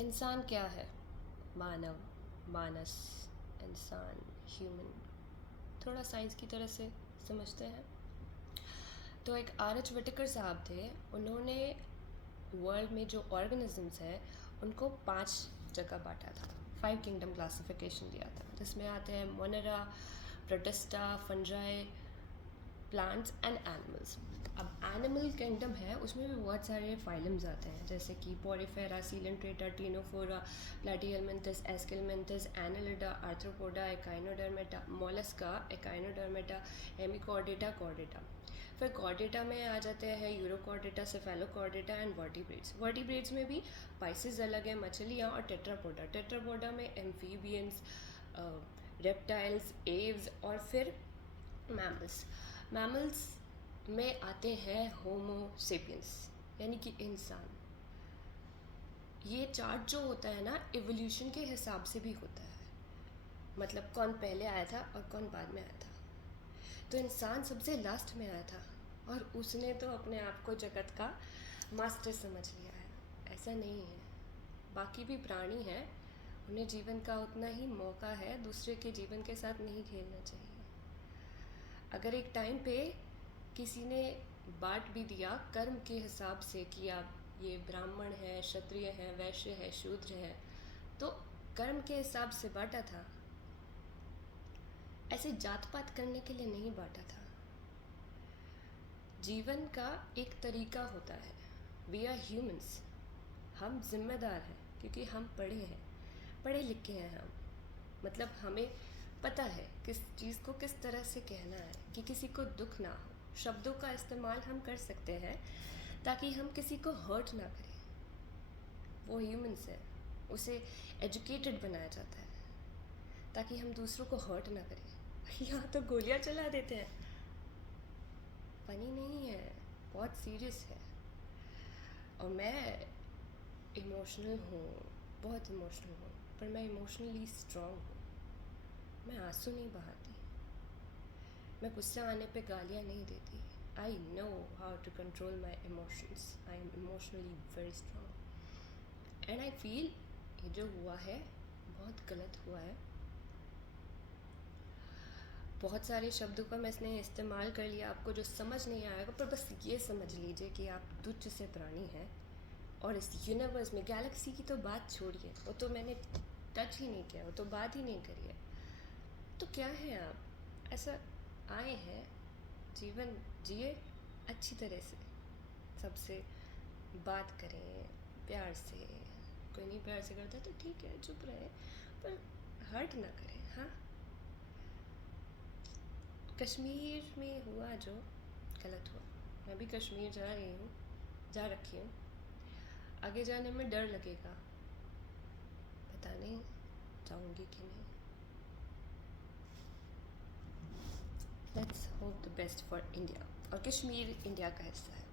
इंसान क्या है? मानव, मानस, इंसान, ह्यूमन। थोड़ा साइंस की तरह से समझते हैं। तो एक आर.एच. विटेकर साहब थे, उन्होंने वर्ल्ड में जो ऑर्गेनिजम्स हैं उनको 5 जगह बांटा था। 5 किंगडम क्लासिफिकेशन दिया था, जिसमें आते हैं Monera, protista, fungi, plants and animals. अब एनिमल किंगडम है, उसमें भी बहुत सारे फाइलम्स आते हैं, जैसे कि porifera, coelenterata, ctenophora, platyhelminthes, aschelminthes, annelida, arthropoda, echinodermata, mollusca, echinodermata, hemichordata, chordata. फिर कॉर्डेटा में आ जाते हैं urochordata, cephalochordata and vertebrates. Vertebrates में भी पाइसेस अलग हैं, मछलियाँ और टेट्रापोडा। टेट्रापोडा में एम्फीबियंस, रेप्टाइल्स, एव्स और फिर मैमल्स। मैमल्स में आते हैं होमो सेपियंस, यानी कि इंसान। ये चार्ट जो होता है ना, इवोल्यूशन के हिसाब से भी होता है, मतलब कौन पहले आया था और कौन बाद में आया था। तो इंसान सबसे लास्ट में आया था और उसने तो अपने आप को जगत का मास्टर समझ लिया है। ऐसा नहीं है, बाकी भी प्राणी हैं, उन्हें जीवन का उतना ही मौका है, दूसरे के जीवन के साथ नहीं खेलना चाहिए। अगर एक टाइम पे किसी ने बांट भी दिया कर्म के हिसाब से कि आप ये ब्राह्मण है, क्षत्रिय है, वैश्य है, शूद्र है, तो कर्म के हिसाब से बांटा था, ऐसे जात पात करने के लिए नहीं बांटा था। जीवन का एक तरीका होता है। वी आर ह्यूमंस, हम जिम्मेदार हैं क्योंकि हम पढ़े हैं, पढ़े लिखे हैं हम, मतलब हमें पता है किस चीज़ को किस तरह से कहना है कि किसी को दुख ना हो। शब्दों का इस्तेमाल हम कर सकते हैं ताकि हम किसी को हर्ट ना करें। वो ह्यूमंस है, उसे एजुकेटेड बनाया जाता है ताकि हम दूसरों को हर्ट ना करें। यहाँ तो गोलियाँ चला देते हैं। फनी नहीं है, बहुत सीरियस है। और मैं इमोशनल हूँ, बहुत इमोशनल हूँ, पर मैं इमोशनली स्ट्रॉन्ग हूँ। मैं आंसू नहीं बहाती, मैं गुस्सा आने पे गालियाँ नहीं देती। I know how to control my emotions. I am emotionally very strong and I feel ये जो हुआ है बहुत गलत हुआ है। बहुत सारे शब्दों का मैंने इस्तेमाल कर लिया, आपको जो समझ नहीं आएगा, पर बस ये समझ लीजिए कि आप तुच्छ से प्राणी हैं। और इस यूनिवर्स में गैलेक्सी की तो बात छोड़िए, वो तो मैंने टच ही नहीं किया, वो तो बात ही नहीं करी है। तो क्या है आप, ऐसा आए हैं, जीवन जिए अच्छी तरह से, सबसे बात करें प्यार से। कोई नहीं प्यार से करता तो ठीक है, चुप रहे, पर हर्ट ना करें। हाँ, कश्मीर में हुआ जो गलत हुआ, मैं भी कश्मीर जा रही हूँ, जा रखी हूँ। आगे जाने में डर लगेगा, पता नहीं जाऊँगी कि नहीं। Let's hope the best for India, और कश्मीर इंडिया का हिस्सा है।